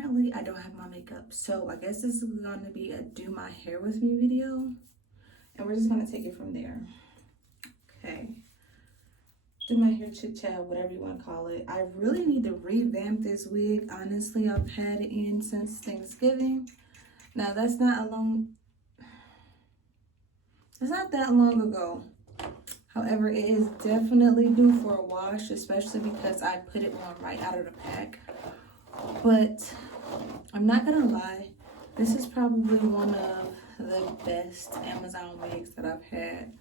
apparently I don't have my makeup. So I guess this is going to be a do my hair with me video. And we're just going to take it from there. Okay. Do my hair, chit chat, whatever you want to call it. I really need to revamp this wig. Honestly, I've had it in since Thanksgiving. Now that's not that long ago. However, it is definitely due for a wash, especially because I put it on right out of the pack. But I'm not gonna lie, this is probably one of the best Amazon wigs that I've had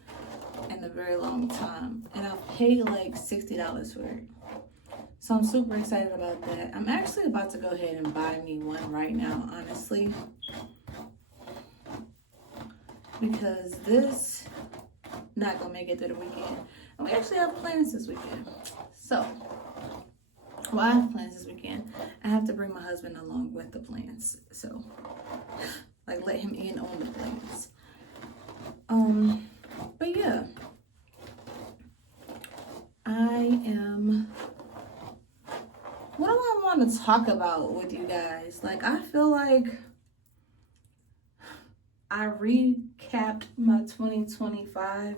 in a very long time. And I paid like $60 for it. So I'm super excited about that. I'm actually about to go ahead and buy me one right now, honestly. Because this not gonna make it through the weekend. And we actually have plans this weekend. So, well, I have plans this weekend. I have to bring my husband along with the plans. So, like, let him in on the plans. But yeah. What do I want to talk about with you guys? Like, I feel like I recapped my 2025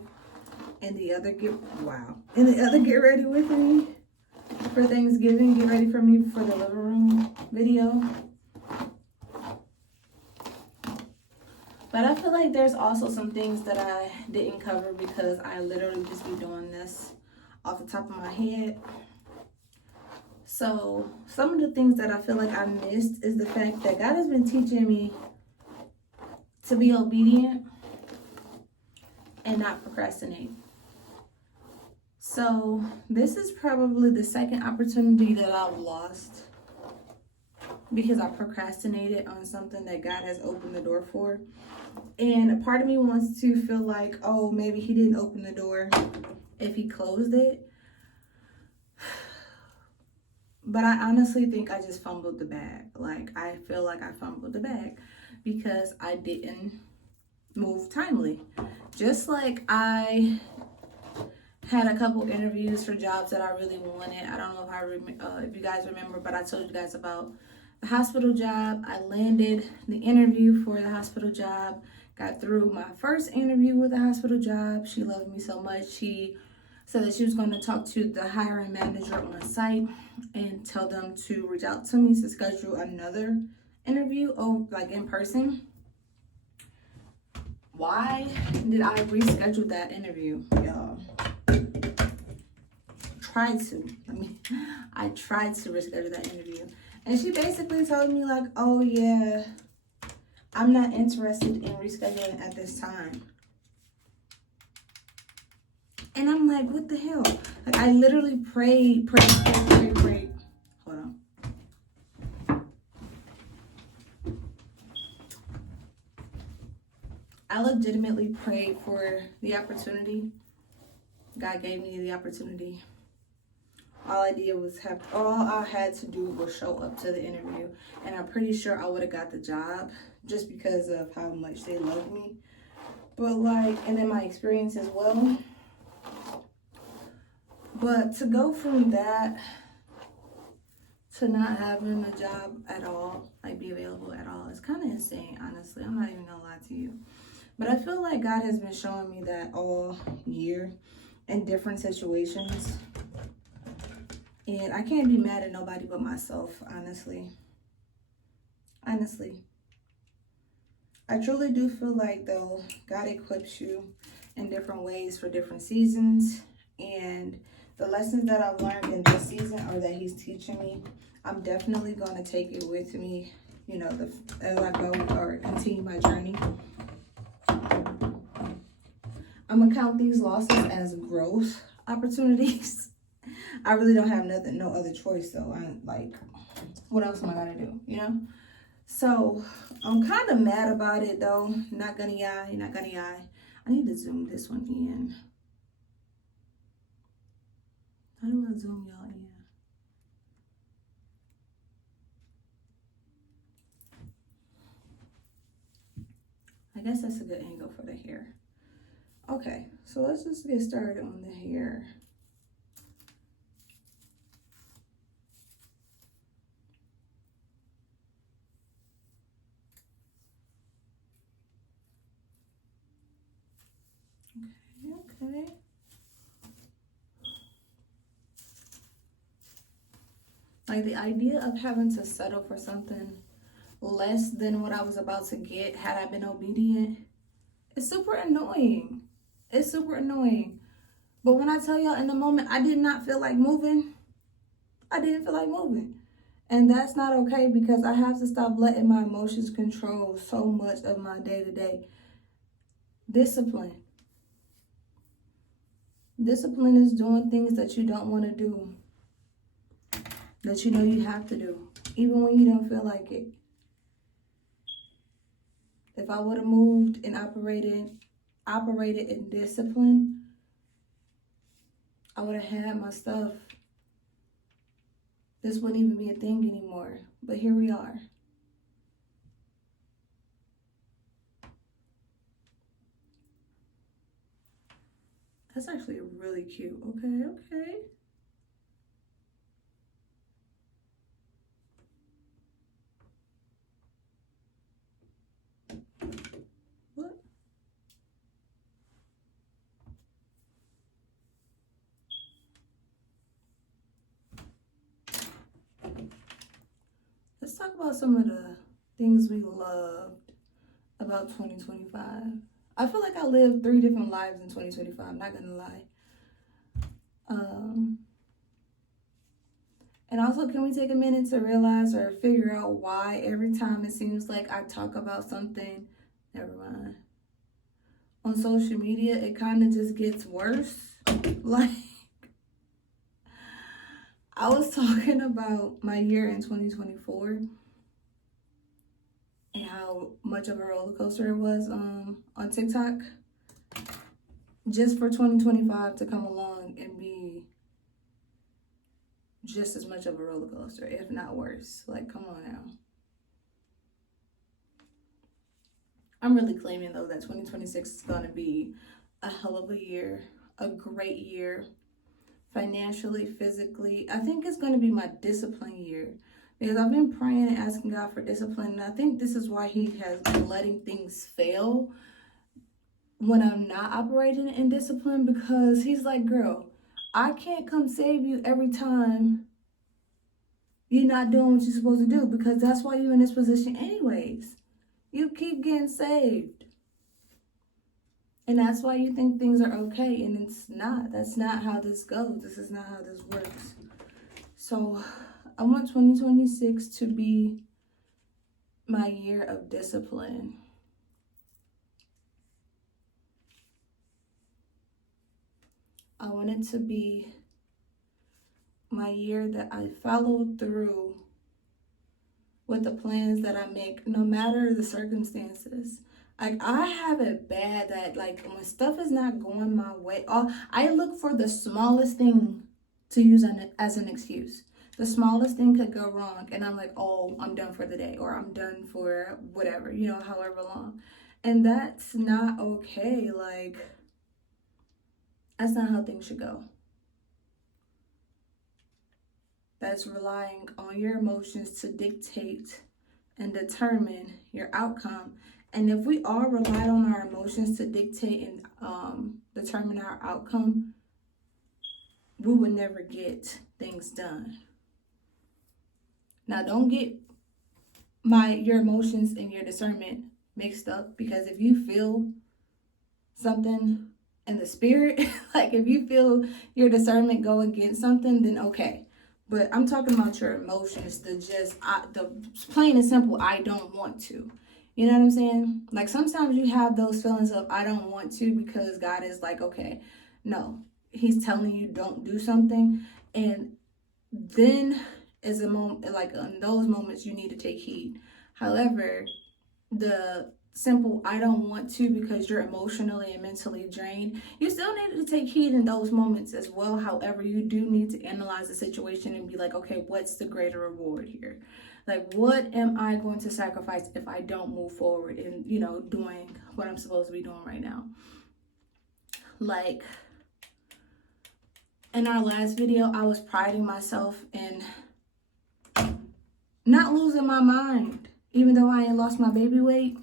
and the other get ready with me for Thanksgiving. Get ready for me for the living room video. But I feel like there's also some things that I didn't cover because I literally just be doing this off the top of my head. So some of the things that I feel like I missed is the fact that God has been teaching me to be obedient and not procrastinate. So this is probably the second opportunity that I've lost because I procrastinated on something that God has opened the door for. And a part of me wants to feel like, oh, maybe he didn't open the door if he closed it. But I honestly think I just fumbled the bag. Like, I feel like I fumbled the bag because I didn't move timely. Just like I had a couple interviews for jobs that I really wanted. I don't know if you guys remember, but I told you guys about the hospital job. I landed the interview for the hospital job. Got through my first interview with the hospital job. She loved me so much. She said that she was going to talk to the hiring manager on site and tell them to reach out to me to schedule another interview, like in person. Why did I reschedule that interview, y'all? I tried to reschedule that interview. And she basically told me like, oh yeah, I'm not interested in rescheduling at this time. And I'm like, what the hell? Like, I literally prayed. Hold on. I legitimately prayed for the opportunity. God gave me the opportunity. All I had to do was show up to the interview. And I'm pretty sure I would have got the job just because of how much they loved me. But like, and then my experience as well. But to go from that to not having a job at all, like be available at all, it's kind of insane, honestly. I'm not even gonna lie to you. But I feel like God has been showing me that all year in different situations. And I can't be mad at nobody but myself, honestly. Honestly. I truly do feel like, though, God equips you in different ways for different seasons. And the lessons that I've learned in this season or that he's teaching me, I'm definitely going to take it with me, you know, as I go or continue my journey. I'm going to count these losses as growth opportunities. I really don't have no other choice, though. What else am I going to do, you know? So, I'm kind of mad about it, though. Not gonna lie. I need to zoom this one in. How do I zoom y'all in? I guess that's a good angle for the hair. Okay, so let's just get started on the hair. Okay. Like the idea of having to settle for something less than what I was about to get had I been obedient, it's super annoying. It's super annoying. But when I tell y'all in the moment, I did not feel like moving. I didn't feel like moving. And that's not okay because I have to stop letting my emotions control so much of my day-to-day. Discipline. Discipline is doing things that you don't want to do, that you know you have to do, even when you don't feel like it. If I would have moved and operated in discipline, I would have had my stuff. This wouldn't even be a thing anymore. But here we are. That's actually really cute. Okay, okay. What? Let's talk about some of the things we loved about 2025. I feel like I lived 3 different lives in 2025, not gonna lie. And also, can we take a minute to realize or figure out why every time it seems like I talk about something, never mind, on social media, it kind of just gets worse? Like, I was talking about my year in 2024 and how much of a roller coaster it was on TikTok. Just for 2025 to come along and be just as much of a roller coaster, if not worse. Like, come on now. I'm really claiming, though, that 2026 is going to be a hell of a year, a great year, financially, physically. I think it's going to be my discipline year because I've been praying and asking God for discipline, and I think this is why He has been letting things fail when I'm not operating in discipline, because He's like, girl, I can't come save you every time you're not doing what you're supposed to do, because that's why you're in this position anyways. You keep getting saved. And that's why you think things are okay, and it's not. That's not how this goes. This is not how this works. So I want 2026 to be my year of discipline. I want it to be my year that I follow through with the plans that I make, no matter the circumstances. Like, I have it bad that, like, when stuff is not going my way, I look for the smallest thing to use as an excuse. The smallest thing could go wrong, and I'm like, oh, I'm done for the day, or I'm done for whatever, however long. And that's not okay. Like, that's not how things should go. That's relying on your emotions to dictate and determine your outcome. And if we all relied on our emotions to dictate and determine our outcome, we would never get things done. Now, don't get your emotions and your discernment mixed up, because if you feel something in the spirit, like if you feel your discernment go against something, then okay. But I'm talking about your emotions, the plain and simple, I don't want to. You know what I'm saying? Like, sometimes you have those feelings of I don't want to, because God is like, okay, no. He's telling you don't do something. And then is a moment, like in those moments, you need to take heed. However, the simple I don't want to, because you're emotionally and mentally drained, you still need to take heed in those moments as well. However, you do need to analyze the situation and be like, okay, what's the greater reward here? Like, what am I going to sacrifice if I don't move forward in doing what I'm supposed to be doing right now? Like, in our last video, I was priding myself in not losing my mind. Even though I ain't lost my baby weight,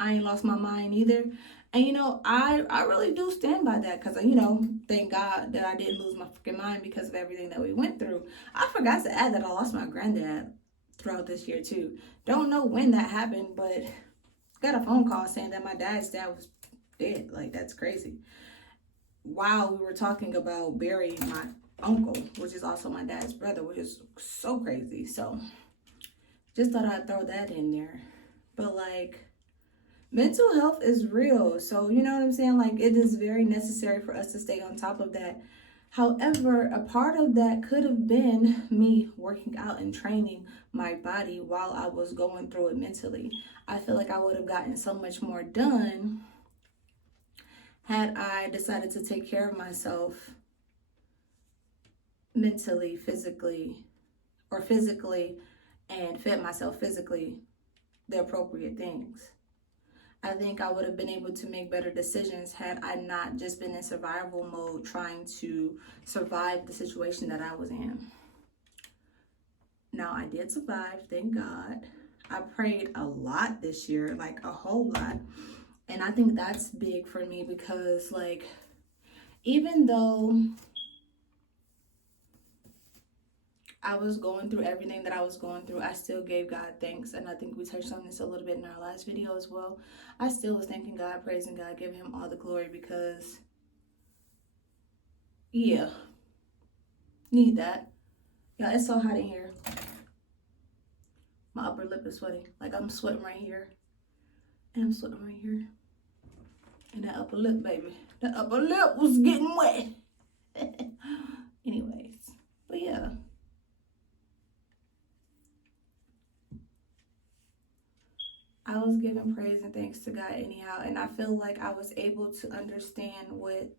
I ain't lost my mind either. And I really do stand by that because thank God that I didn't lose my freaking mind because of everything that we went through. I forgot to add that I lost my granddad throughout this year too. Don't know when that happened, but got a phone call saying that my dad's dad was dead. Like, that's crazy. While we were talking about burying my uncle, which is also my dad's brother, which is so crazy. So just thought I'd throw that in there. But like, mental health is real. So, you know what I'm saying? Like, it is very necessary for us to stay on top of that. However, a part of that could have been me working out and training my body while I was going through it mentally. I feel like I would have gotten so much more done had I decided to take care of myself mentally, physically, and fed myself physically the appropriate things. I think I would have been able to make better decisions had I not just been in survival mode trying to survive the situation that I was in. Now, I did survive, thank God. I prayed a lot this year, like a whole lot. And I think that's big for me because, like, even though I was going through everything that I was going through, I still gave God thanks. And I think we touched on this a little bit in our last video as well. I still was thanking God, praising God, giving him all the glory because, yeah, need that. Yeah, it's so hot in here. My upper lip is sweating. Like, I'm sweating right here. And I'm sweating right here. And that upper lip, baby. That upper lip was getting wet. Anyways, but yeah. I was giving praise and thanks to God anyhow. And I feel like I was able to understand what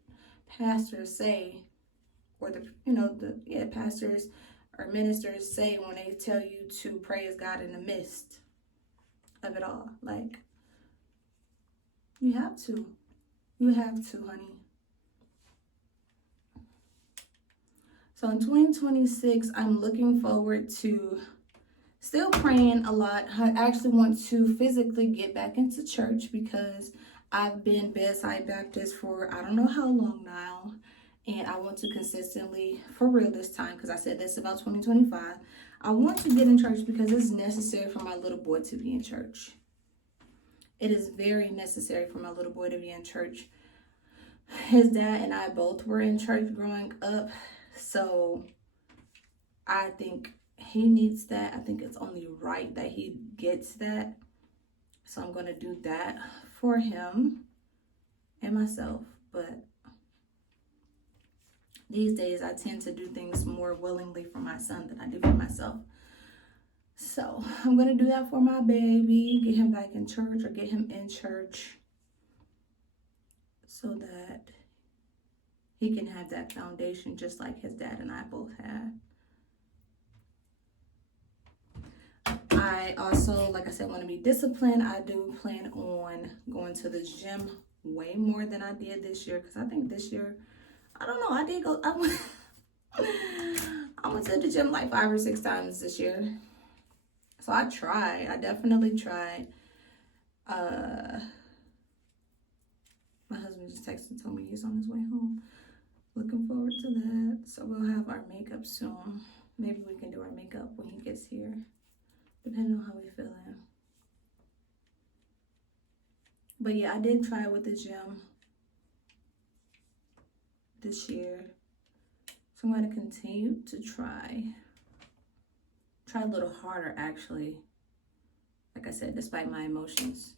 pastors say, or pastors or ministers say when they tell you to praise God in the midst of it all. Like, you have to. You have to, honey. So in 2026, I'm looking forward to still praying a lot. I actually want to physically get back into church because I've been bedside Baptist for I don't know how long now. And I want to consistently, for real this time, because I said this about 2025, I want to get in church because it's necessary for my little boy to be in church. It is very necessary for my little boy to be in church. His dad and I both were in church growing up, so I think he needs that. I think it's only right that he gets that. So I'm going to do that for him and myself. But these days I tend to do things more willingly for my son than I do for myself. So I'm going to do that for my baby, get him back in church or get him in church so that he can have that foundation just like his dad and I both had. I also, like I said, want to be disciplined. I do plan on going to the gym way more than I did this year because I think this year, I don't know, I went to the gym like 5 or 6 times this year. So I definitely tried. My husband just texted and told me he's on his way home. Looking forward to that. So we'll have our makeup soon. Maybe we can do our makeup when he gets here, depending on how we feeling. But yeah, I did try with the gym this year. So I'm going to continue to try a little harder, actually. Like I said, despite my emotions.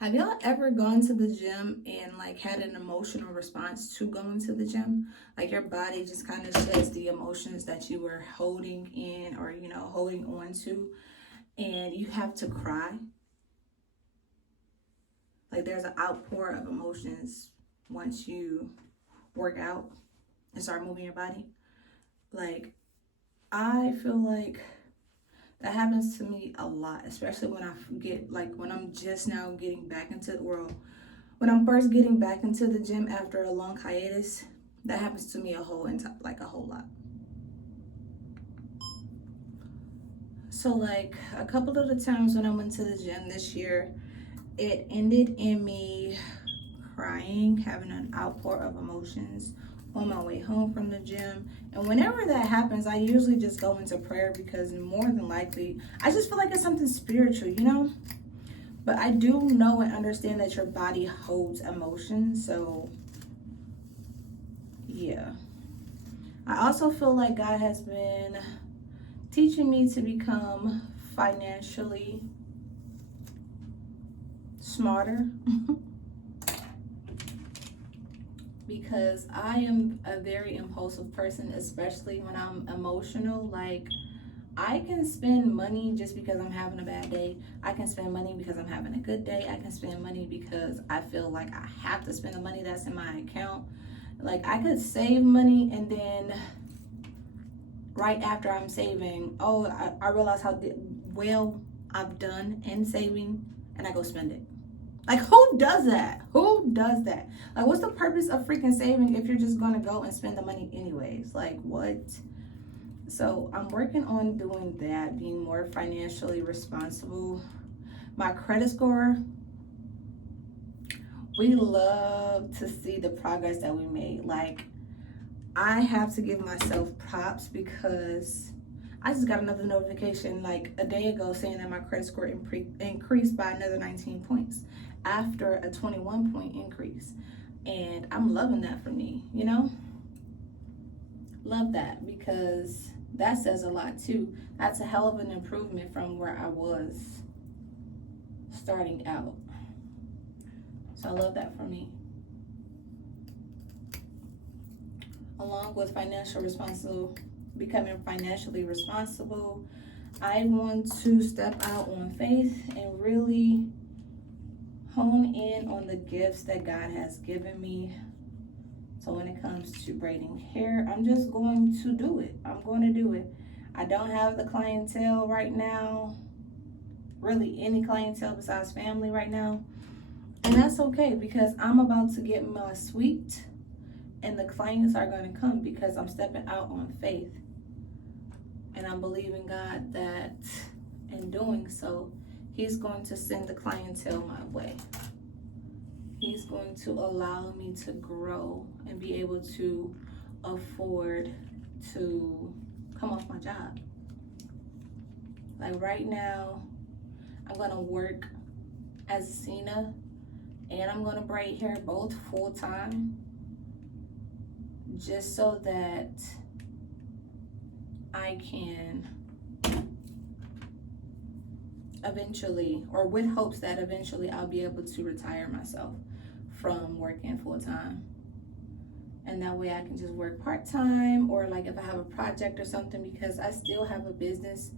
Have y'all ever gone to the gym and like had an emotional response to going to the gym? Like your body just kind of sheds the emotions that you were holding in or, holding on to, and you have to cry. Like there's an outpour of emotions once you work out and start moving your body. Like, I feel like that happens to me a lot, especially when when I'm just now getting back into the world. When I'm first getting back into the gym after a long hiatus, that happens to me a whole lot. So like a couple of the times when I went to the gym this year, it ended in me crying, having an outpour of emotions on my way home from the gym. And whenever that happens, I usually just go into prayer because more than likely, I just feel like it's something spiritual, you know? But I do know and understand that your body holds emotions, so yeah. I also feel like God has been teaching me to become financially smarter because I am a very impulsive person, especially when I'm emotional. Like, I can spend money just because I'm having a bad day. I can spend money because I'm having a good day. I can spend money because I feel like I have to spend the money that's in my account. Like, I could save money and then right after I'm saving, I realize how well I've done in saving and I go spend it. Like, who does that? Who does that? Like, what's the purpose of freaking saving if you're just going to go and spend the money anyways? Like, what? So I'm working on doing that, being more financially responsible. My credit score, we love to see the progress that we made. Like, I have to give myself props because I just got another notification like a day ago saying that my credit score increased by another 19 points after a 21-point increase. And I'm loving that for me, you know? Love that because that says a lot too. That's a hell of an improvement from where I was starting out. So I love that for me. Along with becoming financially responsible, I want to step out on faith and really hone in on the gifts that God has given me. So when it comes to braiding hair, I'm just going to do it. I'm going to do it. I don't have the clientele right now, really any clientele besides family right now. And that's okay because I'm about to get my suite and the clients are going to come because I'm stepping out on faith. And I'm believing God that in doing so, He's going to send the clientele my way. He's going to allow me to grow and be able to afford to come off my job. Like right now, I'm going to work as a Cena and I'm going to braid hair both full time just so that I can eventually, or with hopes that eventually I'll be able to retire myself from working full time. And that way I can just work part time or like if I have a project or something because I still have a business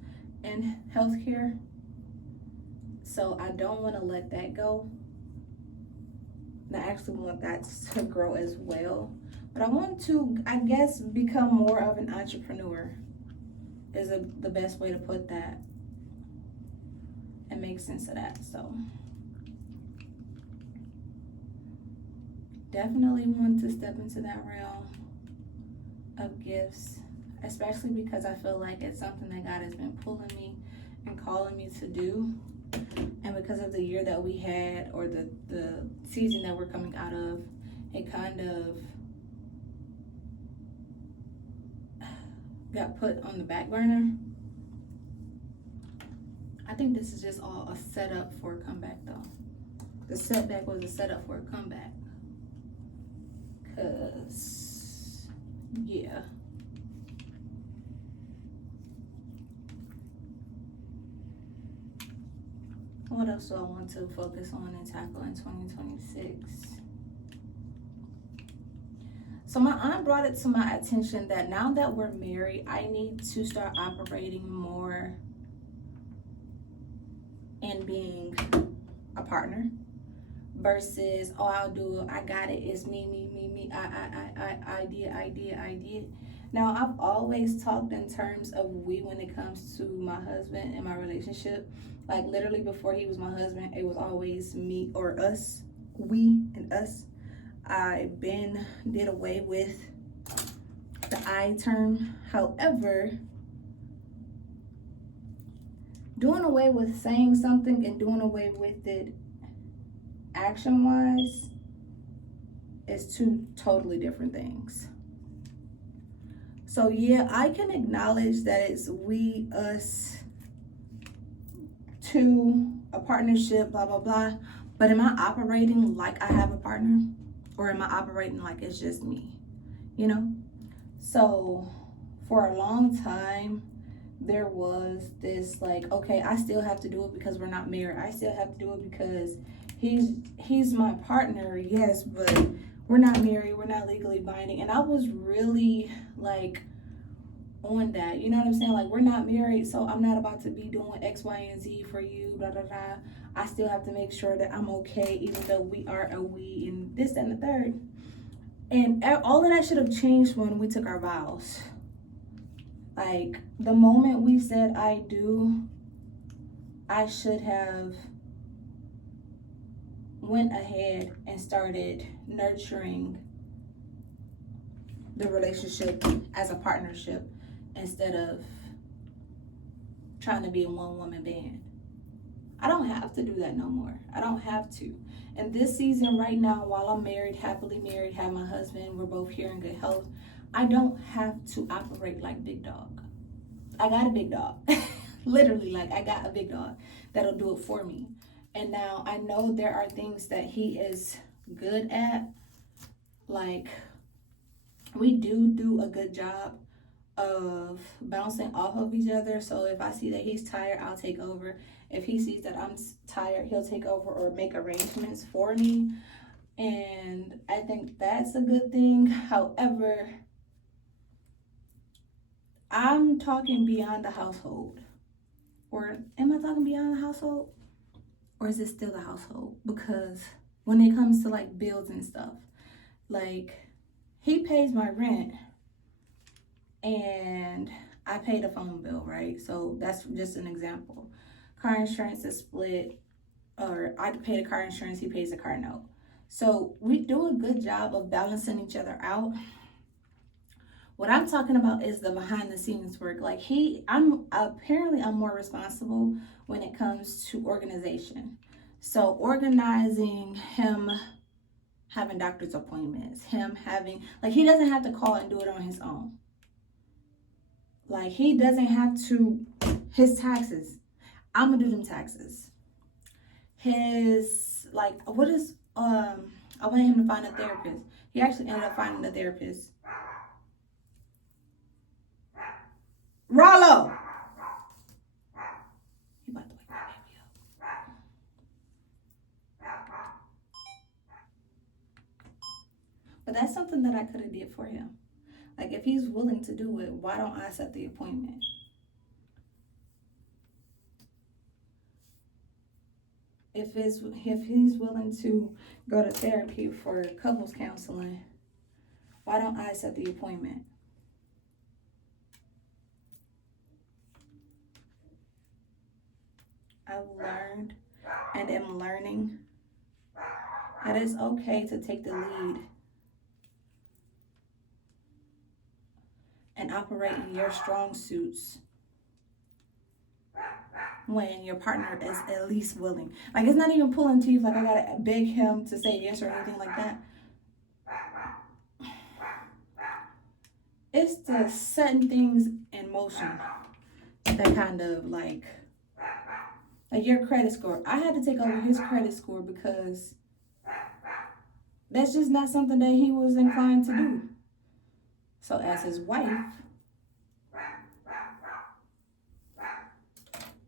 in healthcare. So I don't want to let that go. And I actually want that to grow as well. But I want to, I guess, become more of an entrepreneur is the best way to put that. And make sense of that. So definitely want to step into that realm of gifts, especially because I feel like it's something that God has been pulling me and calling me to do. And because of the year that we had, or the season that we're coming out of, it kind of got put on the back burner. I think this is just all a setup for a comeback though. The setback was a setup for a comeback. Cause yeah. What else do I want to focus on and tackle in 2026? So my aunt brought it to my attention that now that we're married, I need to start operating more and being a partner versus, oh, I'll do it, I got it, it's me, I did. Now, I've always talked in terms of we when it comes to my husband and my relationship. Like literally before he was my husband, it was always me or us, we and us. I did away with the I term. However, doing away with saying something and doing away with it action wise is two totally different things. So yeah, I can acknowledge that it's we, us, two, a partnership, blah blah blah. But am I operating like I have a partner? Or am I operating like it's just me? You know? So for a long time, there was this like, okay, I still have to do it because we're not married. I still have to do it because he's my partner, yes, but we're not married, we're not legally binding. And I was really like on that, you know what I'm saying? Like, we're not married, so I'm not about to be doing X, Y, and Z for you, blah blah blah. I still have to make sure that I'm okay, even though we are a we and this and the third. And all of that should have changed when we took our vows. Like, the moment we said I do, I should have went ahead and started nurturing the relationship as a partnership instead of trying to be a one-woman band. I don't have to do that no more. I don't have to. And this season right now, while I'm married, happily married, have my husband, we're both here in good health, I don't have to operate like big dog. I got a big dog. Literally, like, I got a big dog that'll do it for me. And now I know there are things that he is good at. Like, we do a good job of bouncing off of each other. So if I see that he's tired, I'll take over. If he sees that I'm tired, he'll take over or make arrangements for me. And I think that's a good thing. However, I'm talking beyond the household. Or am I talking beyond the household? Or is it still the household? Because when it comes to like bills and stuff, like, he pays my rent and I pay the phone bill, right? So that's just an example. Car insurance is split, or I pay the car insurance, he pays the car note. So we do a good job of balancing each other out. What I'm talking about is the behind the scenes work. Like, I'm more responsible when it comes to organization. So organizing him having doctor's appointments, him having, like, he doesn't have to call and do it on his own. Like, he doesn't have to, his taxes, I'm gonna do them taxes. His, like, I wanted him to find a therapist. He actually ended up finding a therapist. Rollo! He about to wake my baby up. But that's something that I could have did for him. Like, if he's willing to do it, why don't I set the appointment? If he's willing to go to therapy for couples counseling, why don't I set the appointment? I've learned and am learning that it's okay to take the lead and operate in your strong suits when your partner is at least willing. Like, it's not even pulling teeth, like I gotta beg him to say yes or anything like that. It's the setting things in motion that kind of like your credit score. I had to take over his credit score because that's just not something that he was inclined to do. So as his wife,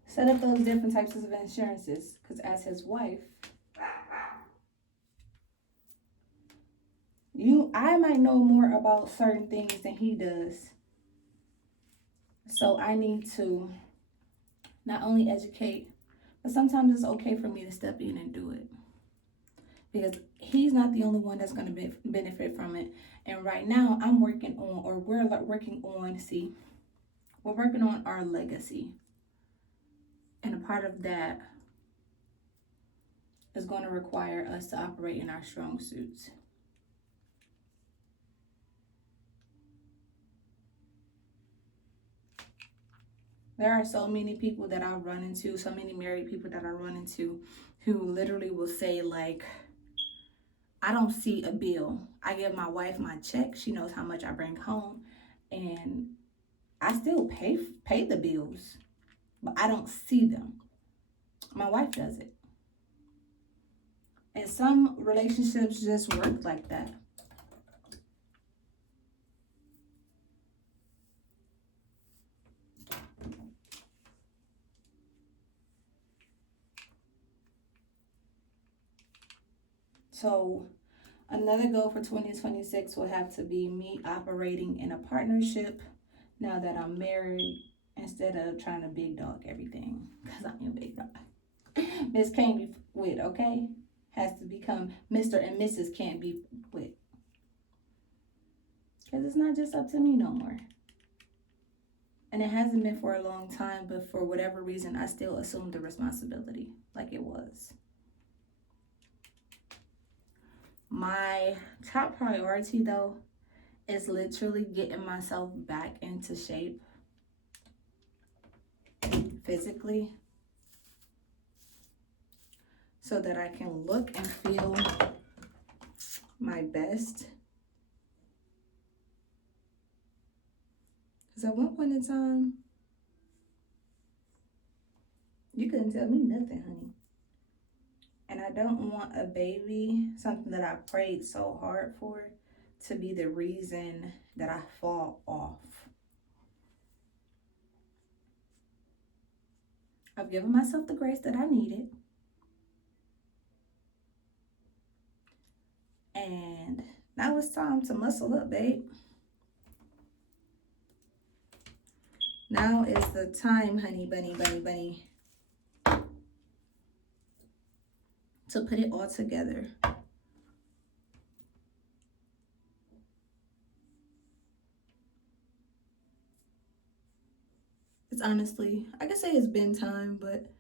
set up those different types of insurances, because as his wife, I might know more about certain things than he does. So I need to not only educate, but sometimes it's okay for me to step in and do it. Because he's not the only one that's going to benefit from it. And right now, we're working on our legacy. And a part of that is going to require us to operate in our strong suits. There are so many people that I run into, so many married people that I run into who literally will say, like, I don't see a bill. I give my wife my check. She knows how much I bring home, and I still pay the bills, but I don't see them. My wife does it. And some relationships just work like that. So another goal for 2026 will have to be me operating in a partnership now that I'm married, instead of trying to big dog everything, because I'm your big dog. Miss can't be with, okay? Has to become Mr. and Mrs. can't be with. Because it's not just up to me no more. And it hasn't been for a long time, but for whatever reason, I still assumed the responsibility like it was. My top priority, though, is literally getting myself back into shape physically so that I can look and feel my best. Because at one point in time, you couldn't tell me nothing, honey. And I don't want a baby, something that I prayed so hard for, to be the reason that I fall off. I've given myself the grace that I needed. And now it's time to muscle up, babe. Now is the time, honey, bunny, to put it all together. It's honestly, I can say it's been time, but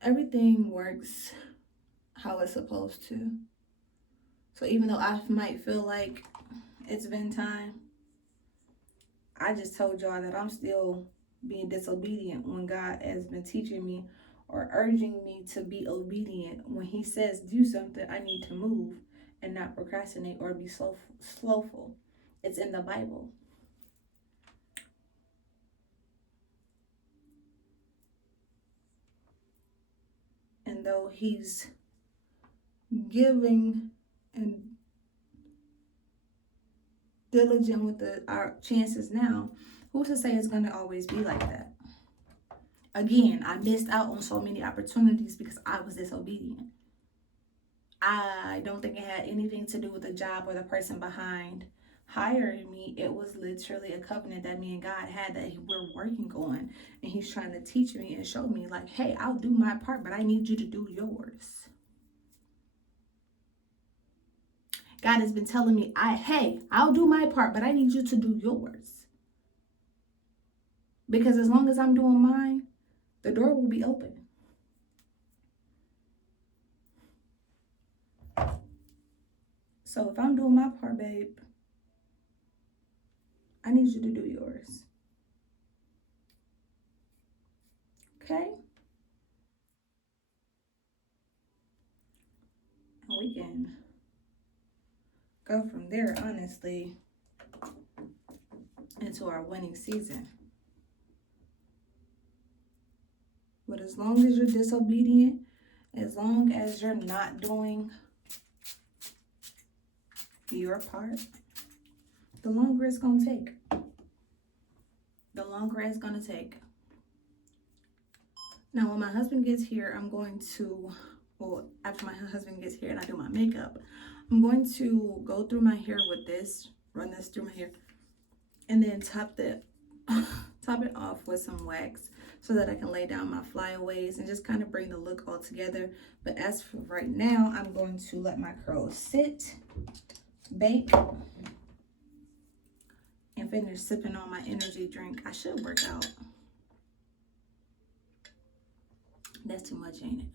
everything works how it's supposed to. So even though I might feel like it's been time, I just told y'all that I'm still being disobedient when God has been teaching me or urging me to be obedient. When he says do something, I need to move and not procrastinate or be slowful. It's in the Bible. And though he's giving and diligent with our chances now, who's to say it's going to always be like that? Again, I missed out on so many opportunities because I was disobedient. I don't think it had anything to do with the job or the person behind hiring me. It was literally a covenant that me and God had that we're working on. And he's trying to teach me and show me like, hey, I'll do my part, but I need you to do yours. God has been telling me, hey, I'll do my part, but I need you to do yours. Because as long as I'm doing mine, the door will be open. So if I'm doing my part, babe, I need you to do yours. Okay? And we can go from there, honestly, into our winning season. But as long as you're disobedient, as long as you're not doing your part, the longer it's going to take. The longer it's going to take. Now, when my husband gets here, I'm going to, after my husband gets here and I do my makeup, I'm going to go through my hair with this, run this through my hair, and then top it off with some wax so that I can lay down my flyaways and just kind of bring the look all together. But as for right now, I'm going to let my curls sit, bake, and finish sipping on my energy drink. I should work out. That's too much, ain't it?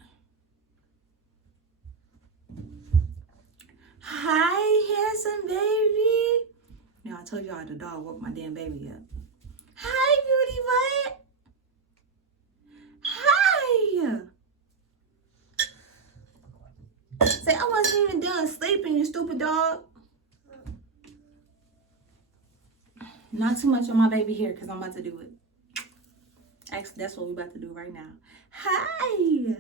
Hi, handsome baby. Now, I told y'all the dog woke my damn baby up. Hi, beauty butt. Hi. Say, I wasn't even done sleeping, you stupid dog. Not too much on my baby here because I'm about to do it. Actually, that's what we're about to do right now. Hi.